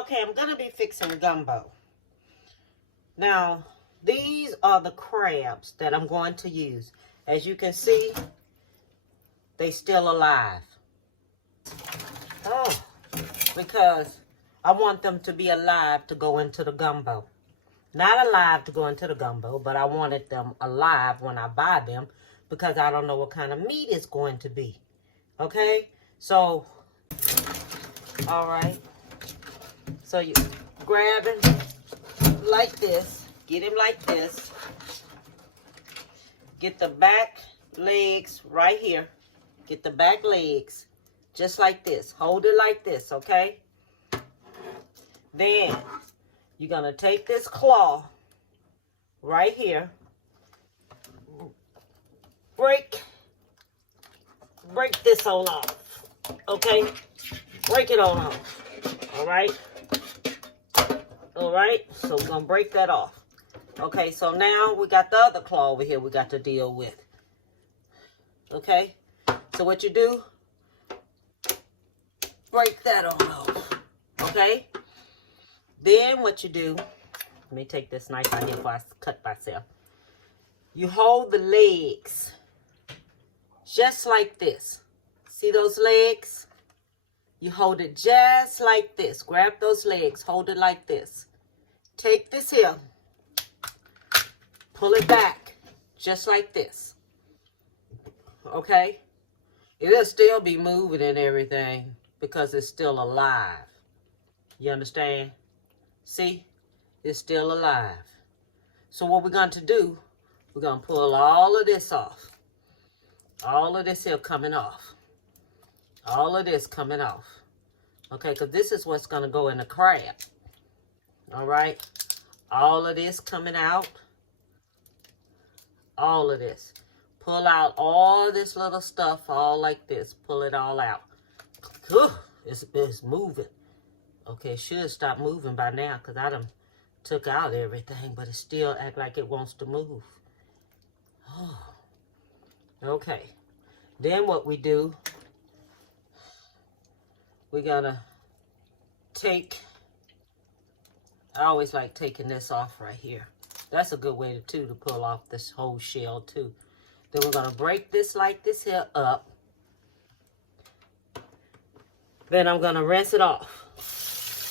Okay, I'm going to be fixing gumbo. Now, these are the crabs that I'm going to use. As you can see, they still alive. Oh, because I want them to be alive to go into the gumbo. Not alive to go into the gumbo, but I wanted them alive when I buy them because I don't know what kind of meat it's going to be. Okay? So, all right. So you grab him like this. Get him like this. Get the back legs right here. Get the back legs just like this. Hold it like this, okay? Then you're going to take this claw right here. Break this on off, okay? Break it on off, all right? All right, so we're going to break that off. Okay, so now we got the other claw over here we got to deal with. Okay, so what you do, break that on off, okay? Then what you do, let me take this knife out here before I cut myself. You hold the legs just like this. See those legs? You hold it just like this. Grab those legs, hold it like this. Take this here, pull it back just like this. Okay? It'll still be moving and everything because it's still alive. You understand? See? It's still alive. So what we're going to do, we're going to pull all of this off. All of this here coming off. All of this coming off. Okay, because this is what's going to go in the crab. All right? All of this coming out. All of this. Pull out all this little stuff all like this. Pull it all out. It's moving. Okay, it should stop moving by now because I done took out everything, but it still act like it wants to move. Oh. Okay. Then what we do, we're going to take, I always like taking this off right here. That's a good way to pull off this whole shell too. Then we're going to break this like this here up. Then I'm going to rinse it off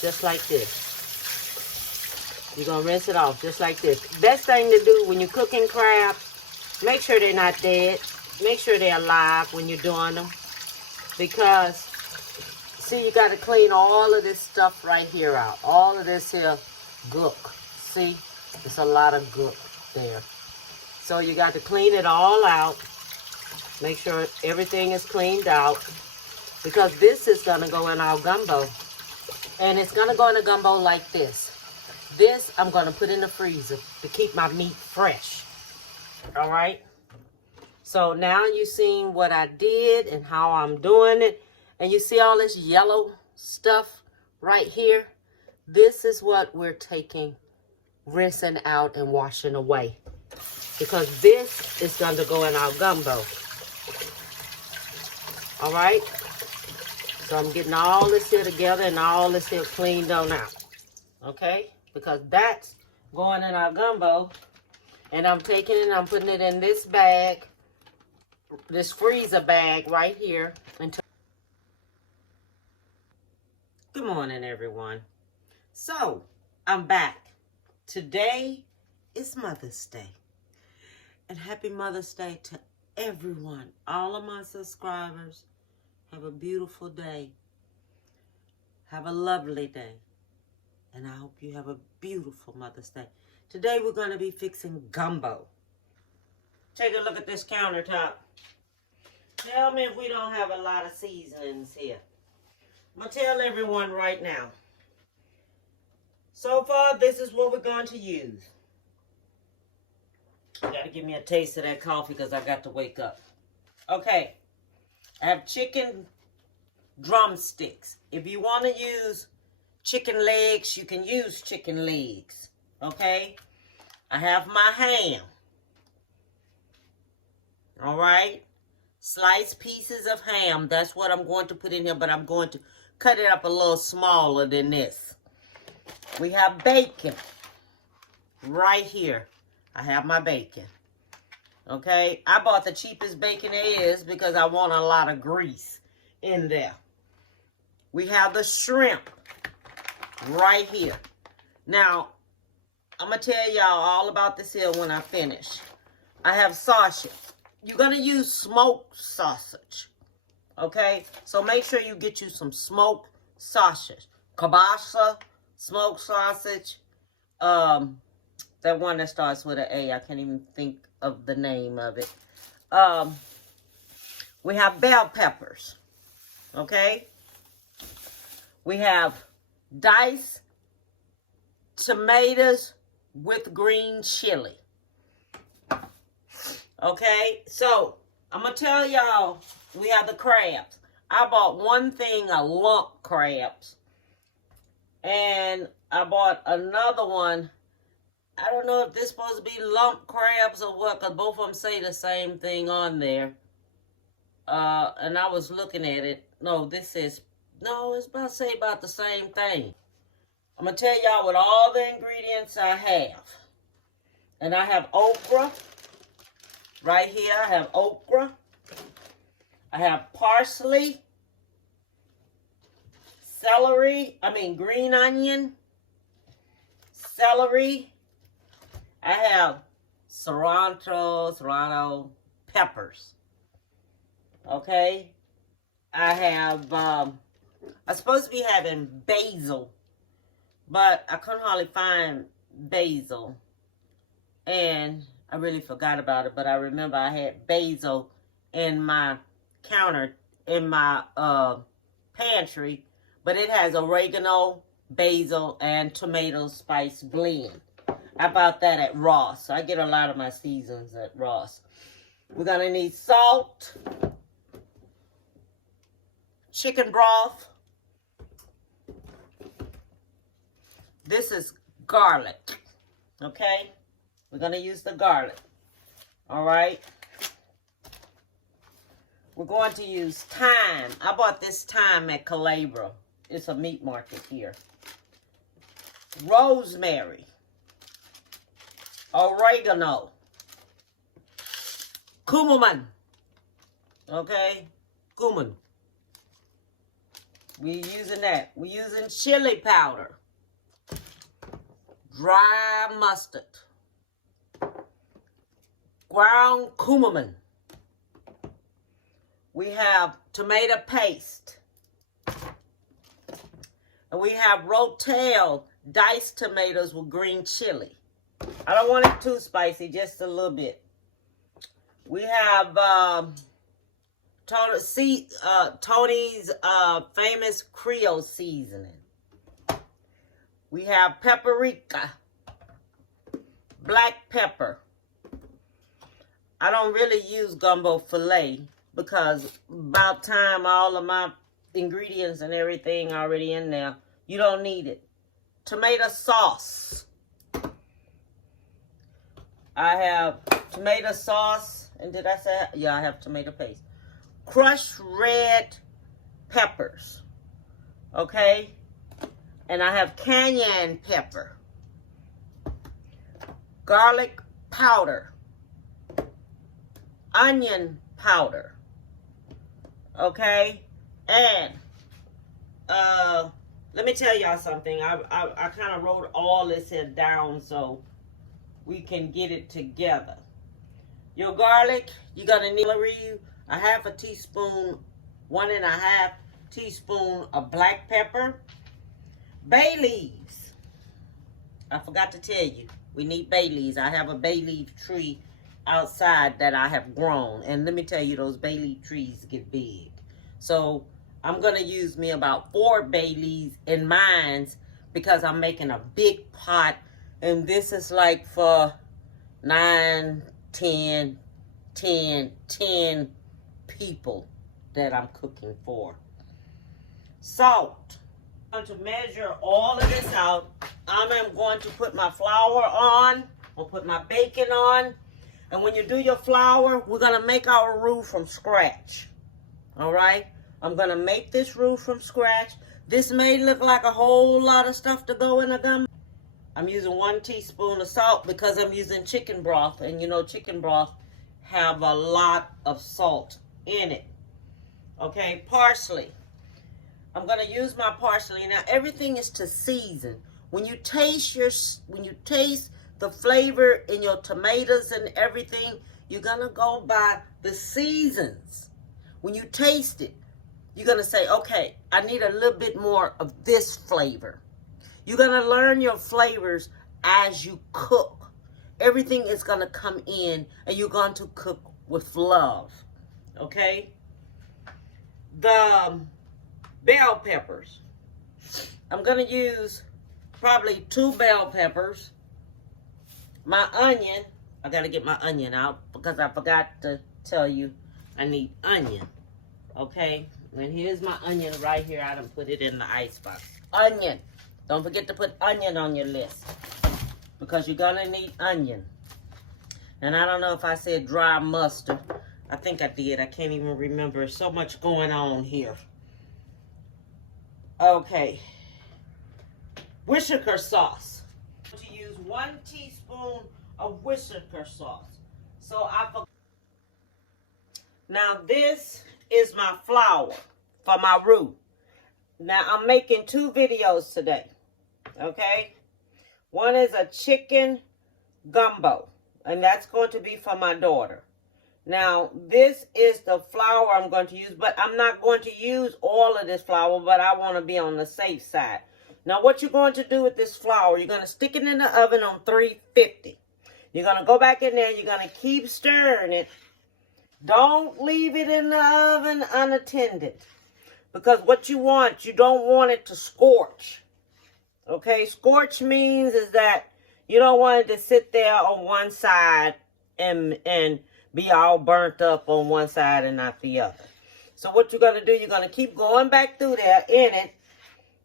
just like this. You're going to rinse it off just like this. Best thing to do when you're cooking crab, make sure they're not dead. Make sure they're alive when you're doing them. Because, see, you got to clean all of this stuff right here out. All of this here gook. See? It's a lot of gook there. So you got to clean it all out. Make sure everything is cleaned out. Because this is going to go in our gumbo. And it's going to go in a gumbo like this. This I'm going to put in the freezer to keep my meat fresh. All right? So now you've seen what I did and how I'm doing it. And you see all this yellow stuff right here? This is what we're taking, rinsing out and washing away. Because this is going to go in our gumbo. All right? So I'm getting all this here together and all this here cleaned on out. Okay? Because that's going in our gumbo. And I'm taking it and I'm putting it in this bag. This freezer bag right here. Good morning, everyone. So, I'm back. Today is Mother's Day. And happy Mother's Day to everyone. All of my subscribers. Have a beautiful day. Have a lovely day. And I hope you have a beautiful Mother's Day. Today we're going to be fixing gumbo. Take a look at this countertop. Tell me if we don't have a lot of seasonings here. I'm going to tell everyone right now. So far, this is what we're going to use. You got to give me a taste of that coffee because I got to wake up. Okay. I have chicken drumsticks. If you want to use chicken legs, you can use chicken legs. Okay? I have my ham. All right? Sliced pieces of ham. That's what I'm going to put in here, but I'm going to cut it up a little smaller than this. We have bacon right here. I have my bacon. Okay, I bought the cheapest bacon there is because I want a lot of grease in there. We have the shrimp right here. Now, I'm going to tell y'all all about this here when I finish. I have sausage. You're going to use smoked sausage. Okay, so make sure you get you some smoked sausage. Kielbasa, smoked sausage. That one that starts with an A. I can't even think of the name of it. We have bell peppers. Okay. We have diced tomatoes with green chili. Okay. So, I'm going to tell y'all, we have the crabs. I bought one thing of lump crabs. And I bought another one. I don't know if this is supposed to be lump crabs or what, because both of them say the same thing on there. And I was looking at it. No, this is, no, it's about to say about the same thing. I'm going to tell y'all what all the ingredients I have. And I have okra. Right here, I have okra. I have parsley. Green onion. Celery. I have serrano peppers. Okay. I have, I'm supposed to be having basil, but I couldn't hardly find basil. And I really forgot about it, but I remember I had basil in my counter, in my pantry, but it has oregano, basil, and tomato spice blend. I bought that at Ross. I get a lot of my seasons at Ross. We're going to need salt, chicken broth. This is garlic. Okay? We're going to use the garlic. All right? We're going to use thyme. I bought this thyme at Calabria. It's a meat market here. Rosemary. Oregano. Cumin. Okay? Cumin. We're using that. We're using chili powder. Dry mustard. Ground cumin. We have tomato paste. And we have rotel diced tomatoes with green chili. I don't want it too spicy, just a little bit. We have Tony's famous Creole seasoning. We have paprika, black pepper. I don't really use gumbo filet because about time all of my ingredients and everything already in there. You don't need it. Tomato sauce. I have tomato sauce. And did I say? Yeah, I have tomato paste. Crushed red peppers. Okay? And I have cayenne pepper. Garlic powder. Onion powder. Okay? And let me tell y'all something. I kind of wrote all this here down so we can get it together. Your garlic, you're going to need a half a teaspoon, 1.5 teaspoon of black pepper. Bay leaves. I forgot to tell you, we need bay leaves. I have a bay leaf tree outside that I have grown. And let me tell you, those bay leaf trees get big. So I'm going to use me about 4 bay leaves in mine because I'm making a big pot. And this is like for 9, 10 people that I'm cooking for. Salt. I'm going to measure all of this out. I'm going to put my flour on. I'll put my bacon on. And when you do your flour, we're going to make our roux from scratch. All right? I'm going to make this roux from scratch. This may look like a whole lot of stuff to go in a gumbo. I'm using 1 teaspoon of salt because I'm using chicken broth. And you know chicken broth have a lot of salt in it. Okay, parsley. I'm going to use my parsley. Now everything is to season. When you taste the flavor in your tomatoes and everything, you're going to go by the seasons. When you taste it, you're going to say, okay, I need a little bit more of this flavor. You're going to learn your flavors as you cook. Everything is going to come in, and you're going to cook with love. Okay? The bell peppers. I'm going to use probably 2 bell peppers. My onion. I got to get my onion out because I forgot to tell you I need onion. Okay? And here's my onion right here. I done put it in the icebox. Onion. Don't forget to put onion on your list because you're going to need onion. And I don't know if I said dry mustard. I think I did. I can't even remember. There's so much going on here. Okay. Worcestershire sauce. To use 1 teaspoon of Worcestershire sauce. Now this is my flour for my roux. Now I'm making 2 videos today. Okay, one is a chicken gumbo, and that's going to be for my daughter. Now this is the flour I'm going to use, but I'm not going to use all of this flour, but I want to be on the safe side. Now what you're going to do with this flour, you're going to stick it in the oven on 350. You're going to go back in there, you're going to keep stirring it. Don't leave it in the oven unattended, because what you don't want it to scorch. Okay, scorch means is that you don't want it to sit there on one side and be all burnt up on one side and not the other. So what you're going to do, you're going to keep going back through there in it.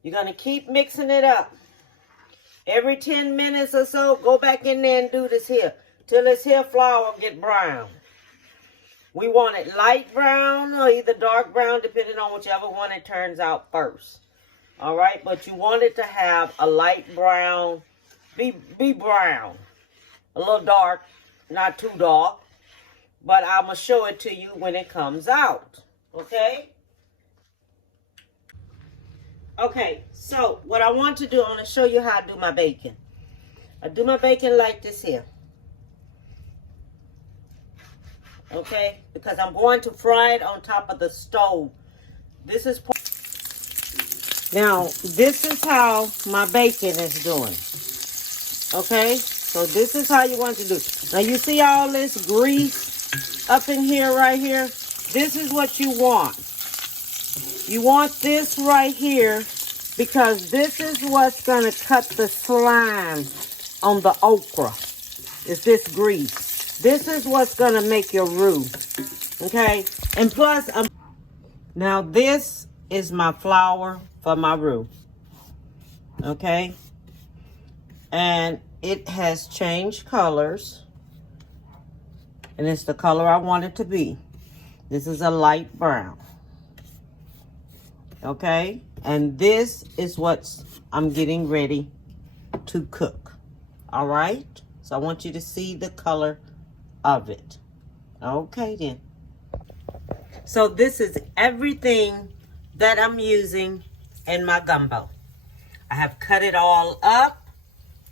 You're going to keep mixing it up. Every 10 minutes or so, go back in there and do this here till this here flour get brown. We want it light brown or either dark brown, depending on whichever one it turns out first. All right, but you want it to have a light brown, be brown, a little dark, not too dark, but I'm going to show it to you when it comes out, okay? Okay, so what I want to do, I want to show you how I do my bacon. I do my bacon like this here. Okay, because I'm going to fry it on top of the stove. Now, this is how my bacon is doing. Okay, so this is how you want to do it. Now, you see all this grease up in here, right here? This is what you want. You want this right here because this is what's going to cut the slime on the okra. Is this grease. This is what's going to make your roux. Okay, and plus, now this is my flour for my roux. Okay, and it has changed colors, and it's the color I want it to be. This is a light brown. Okay, and this is what I'm getting ready to cook. All right, so I want you to see the color of it. Okay then. So this is everything that I'm using in my gumbo. I have cut it all up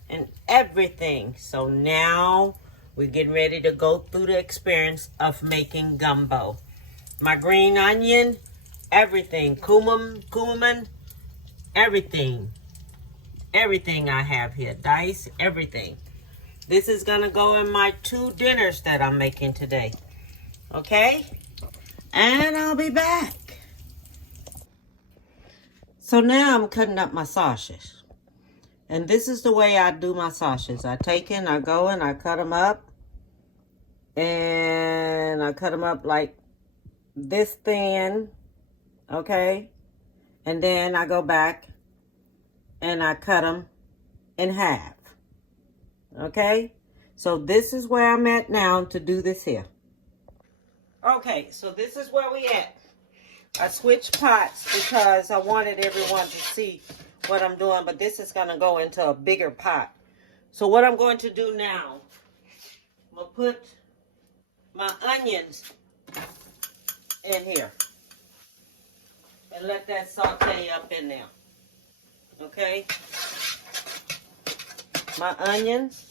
and everything. So now we're getting ready to go through the experience of making gumbo. My green onion, everything, cumin, everything. Everything I have here, dice, everything. This is going to go in my 2 dinners that I'm making today. Okay? And I'll be back. So now I'm cutting up my sausages. And this is the way I do my sausages. I take in, I go and I cut them up. And I cut them up like this thin. Okay? And then I go back and I cut them in half. Okay, so this is where I'm at now to do this here. Okay, so this is where we at. I switched pots because I wanted everyone to see what I'm doing, but this is going to go into a bigger pot. So what I'm going to do now, I'm going to put my onions in here and let that saute up in there. Okay? My onions.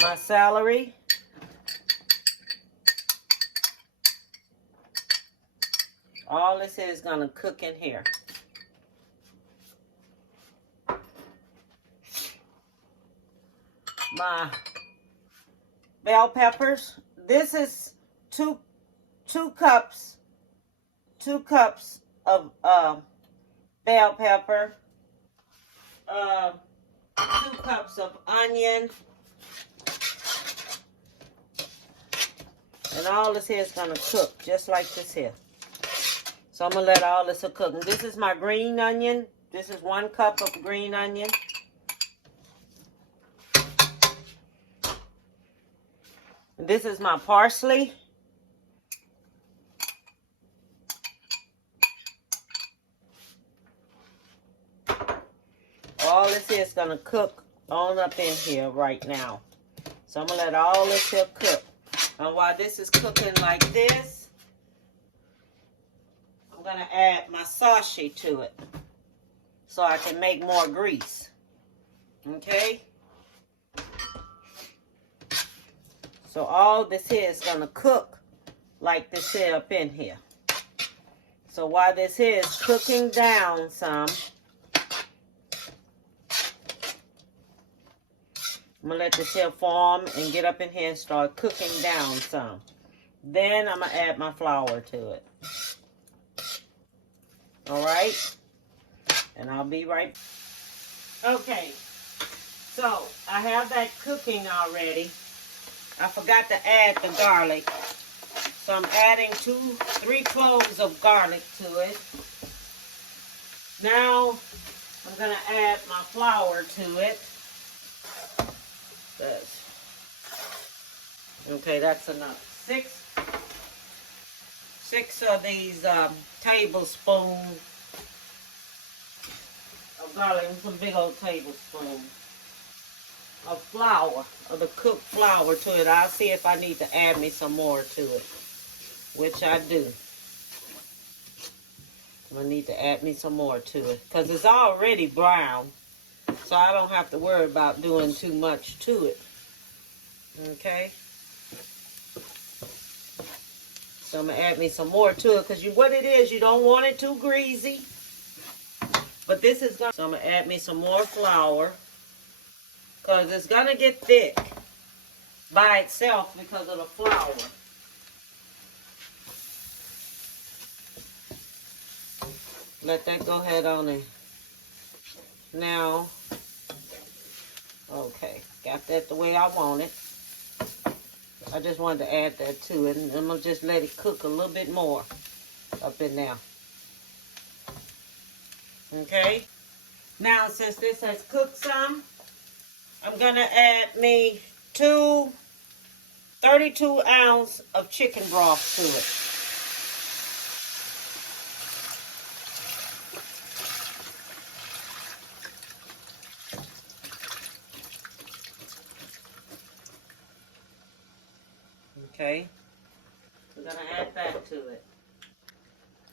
My celery. All this is going to cook in here. My bell peppers. This is two cups of bell pepper, 2 cups of onion, and all this here is going to cook just like this here. So I'm going to let all this cook. And this is my green onion. This is 1 cup of green onion. And this is my parsley. All this here is going to cook on up in here right now. So I'm going to let all this here cook. And while this is cooking like this, I'm going to add my sashi to it so I can make more grease. Okay? So all this here is going to cook like this here up in here. So while this here is cooking down some, I'm going to let this here form and get up in here and start cooking down some. Then I'm going to add my flour to it. Alright? And I'll be right back. Okay. So, I have that cooking already. I forgot to add the garlic. So I'm adding 3 cloves of garlic to it. Now, I'm going to add my flour to it. Okay, that's enough. 6 of these tablespoons of garlic, some big old tablespoons of flour, of the cooked flour to it. I'll see if I need to add me some more to it, which I do. I need to add me some more to it because it's already brown, so I don't have to worry about doing too much to it. Okay? So I'm going to add me some more to it because what it is, you don't want it too greasy. But this is going to... So I'm going to add me some more flour because it's going to get thick by itself because of the flour. Let that go ahead on it. Now, okay, got that the way I want it. I just wanted to add that to it, and I'm going to just let it cook a little bit more up in there. Okay? Now, since this has cooked some, I'm going to add me 2 32 ounces of chicken broth to it. Okay, we're going to add that to it.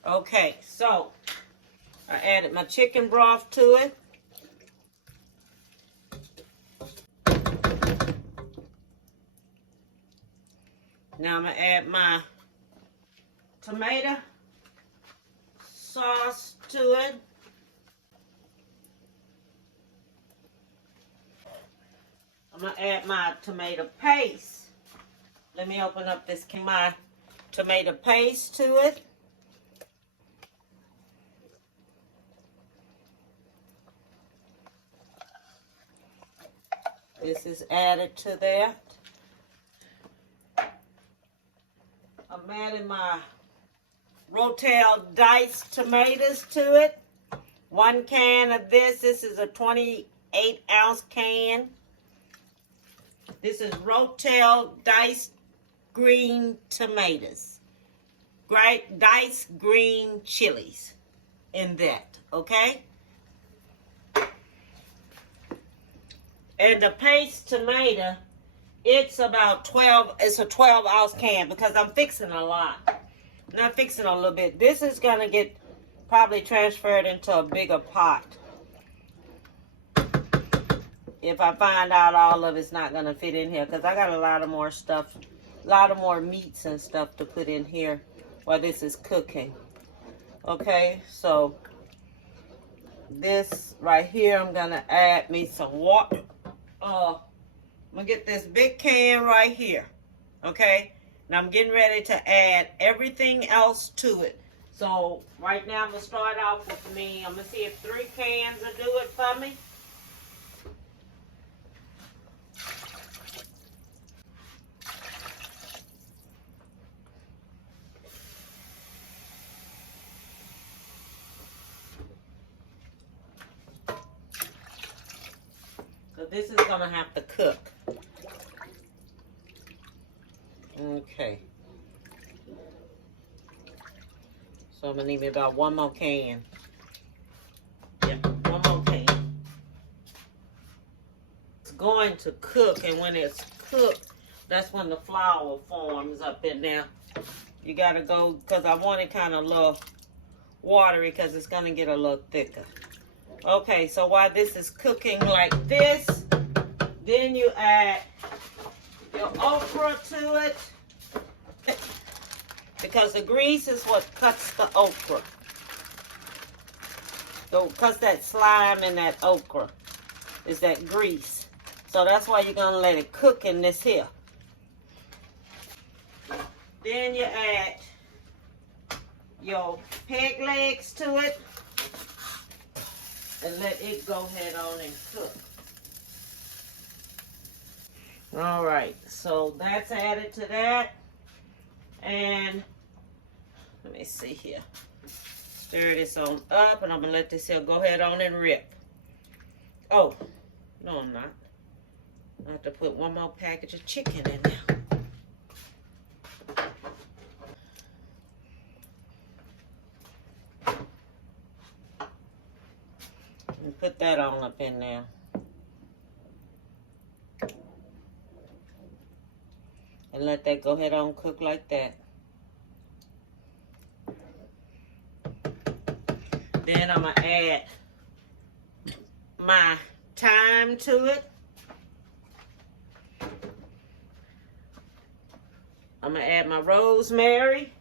Okay, so I added my chicken broth to it. Now I'm going to add my tomato sauce to it. I'm going to add my tomato paste. Let me open up my tomato paste to it. This is added to that. I'm adding my Rotel diced tomatoes to it. 1 can of this. This is a 28-ounce can. This is rotel diced green tomatoes. Right? Diced green chilies in that, okay? And the paste tomato, it's about 12, it's a 12-ounce can because I'm fixing a lot. Not fixing a little bit. This is going to get probably transferred into a bigger pot. If I find out all of it's not going to fit in here. Because I got a lot of more stuff. A lot of more meats and stuff to put in here while this is cooking. Okay, so this right here, I'm going to add me some water. I'm going to get this big can right here. Okay, and I'm getting ready to add everything else to it. So right now I'm going to start off with me. I'm going to see if 3 cans will do it for me. So this is going to have to cook. Okay. So I'm going to need about 1 more can. Yeah, 1 more can. It's going to cook, and when it's cooked, that's when the flour forms up in there. You got to go, because I want it kind of a little watery because it's going to get a little thicker. Okay, so while this is cooking like this, then you add your okra to it. Because the grease is what cuts the okra. So cuts that slime in that okra. Is that grease. So that's why you're going to let it cook in this here. Then you add your pig legs to it. And let it go ahead on and cook. Alright, so that's added to that. And let me see here. Stir this on up, and I'm going to let this here go ahead on and rip. Oh, no I'm not. I have to put 1 more package of chicken in there. And put that on up in there. And let that go ahead on cook like that. Then I'm going to add my thyme to it. I'm going to add my rosemary.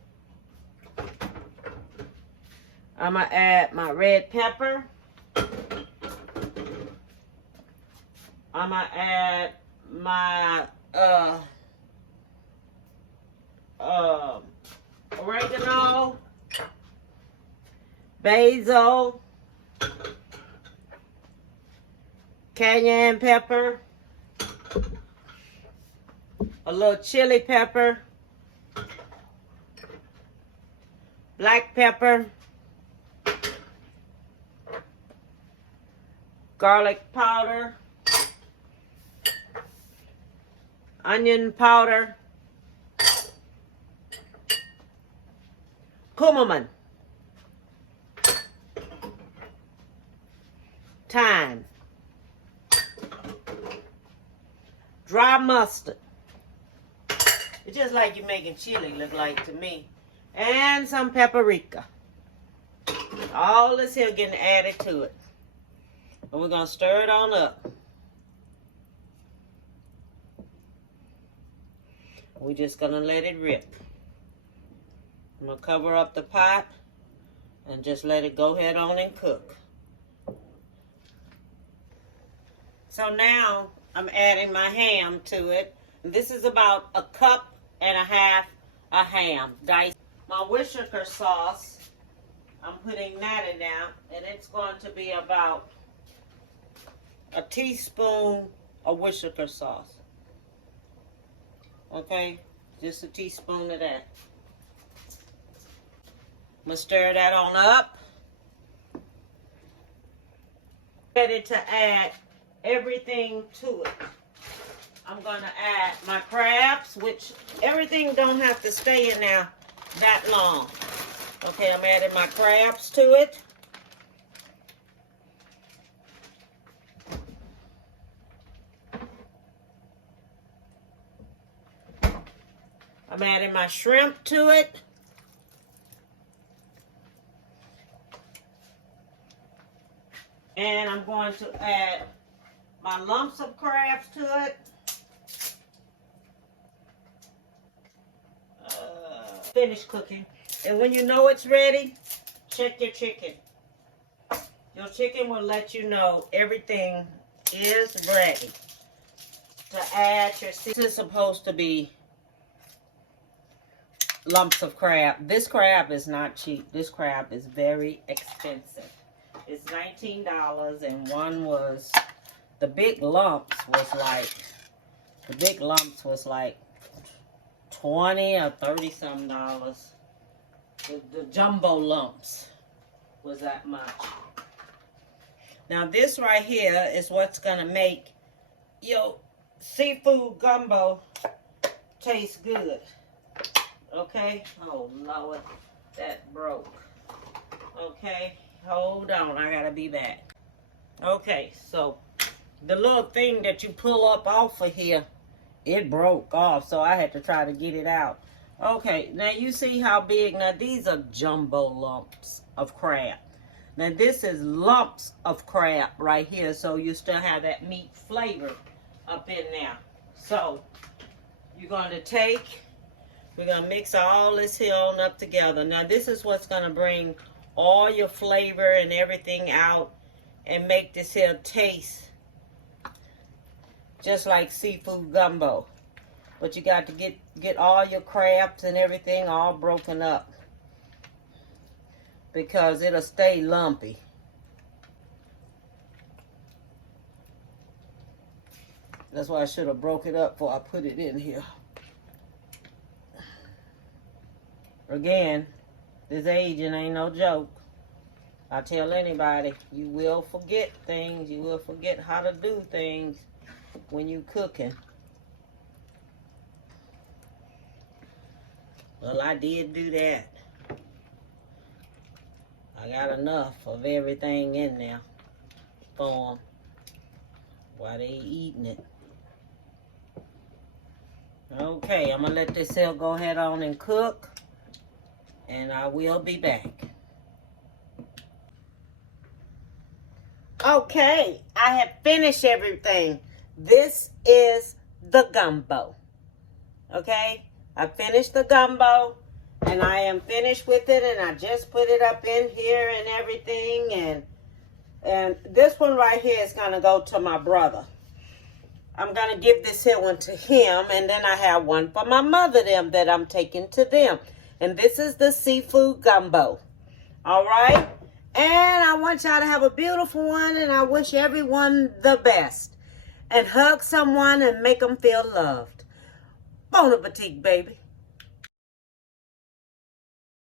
I'm going to add my red pepper. I'm going to add my oregano, basil, cayenne pepper, a little chili pepper, black pepper, garlic powder, onion powder, cumin, thyme, dry mustard. It's just like you're making chili look like to me. And some paprika. All this here getting added to it. And we're going to stir it on up. We're just going to let it rip. I'm going to cover up the pot and just let it go ahead on and cook. So now I'm adding my ham to it. This is about 1.5 cups of ham diced. My Worcestershire sauce, I'm putting that in now, and it's going to be about a teaspoon of Worcestershire sauce. Okay, just a teaspoon of that. I'm going to stir that on up. Ready to add everything to it. I'm going to add my crabs, which everything don't have to stay in there that long. Okay, I'm adding my crabs to it. I'm adding my shrimp to it. And I'm going to add my lumps of crabs to it. Finish cooking. And when you know it's ready, check your chicken. Your chicken will let you know everything is ready to add your seasoning. This is supposed to be lumps of crab. This crab is not cheap. This crab is very expensive. It's $19, and one was, the big lumps was like 20 or 30 some dollars. The jumbo lumps was that much. Now this right here is what's gonna make your seafood gumbo taste good. Okay? Oh Lord, that broke. Okay, hold on, I gotta be back. Okay, so the little thing that you pull up off of here, it broke off, so I had to try to get it out. Okay, now you see how big. Now these are jumbo lumps of crab. Now this is lumps of crab right here, so you still have that meat flavor up in there. So you're going to we're going to mix all this here on up together. Now this is what's going to bring all your flavor and everything out and make this here taste just like seafood gumbo. But you got to get all your crabs and everything all broken up, because it'll stay lumpy. That's why I should have broke it up before I put it in here. Again, this aging ain't no joke. I tell anybody, you will forget things. You will forget how to do things when you cooking. Well, I did do that. I got enough of everything in there for them while they eating it. Okay, I'm going to let this here go ahead on and cook, and I will be back. Okay, I have finished everything. This is the gumbo. Okay, I finished the gumbo, and I am finished with it, and I just put it up in here and everything, and this one right here is going to go to my brother. I'm going to give this here one to him, and then I have one for my mother them that I'm taking to them. And this is the seafood gumbo. All right? And I want y'all to have a beautiful one, and I wish everyone the best. And hug someone and make them feel loved. Bon appetit, baby.